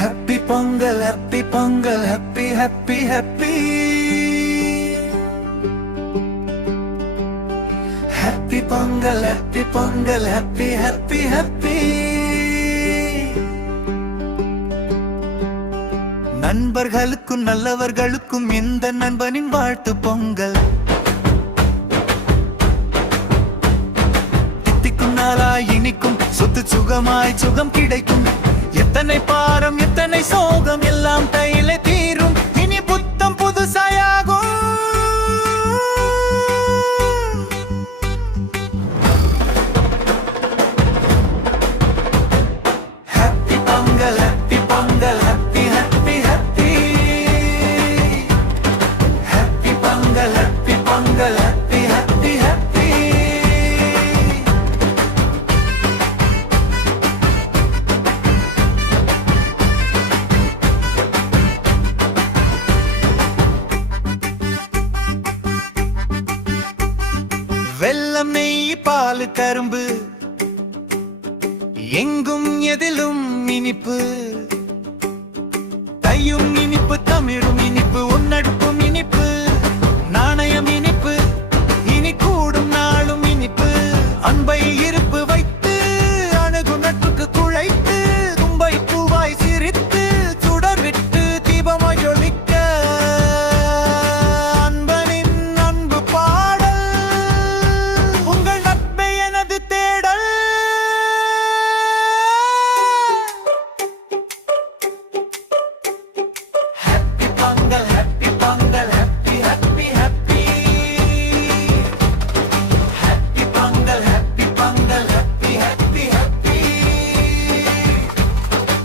Happy Pongal, Happy Pongal, Happy, Happy, Happy. Happy Pongal, Happy Pongal, Happy, Happy, Happy. நண்பர்களுக்கும் நல்லவர்களுக்கும் இந்த நண்பனின் வாழ்த்து பொங்கல். தித்திக்கும் நாளாய் இனிக்கும் சொத்து சுகமாய் சுகம் கிடைக்கும். எத்தனை பாரம் எத்தனை சோகம் எல்லாம் கையிலே தீரும். இனி புத்தம் புதுசாயாகும். Happy Pongal, happy Pongal, happy happy happy. Happy Pongal, happy Pongal, happy happy happy. வெல்லம் நெய் பால் கரும்பு எங்கும் எதிலும் இனிப்பு. தையும்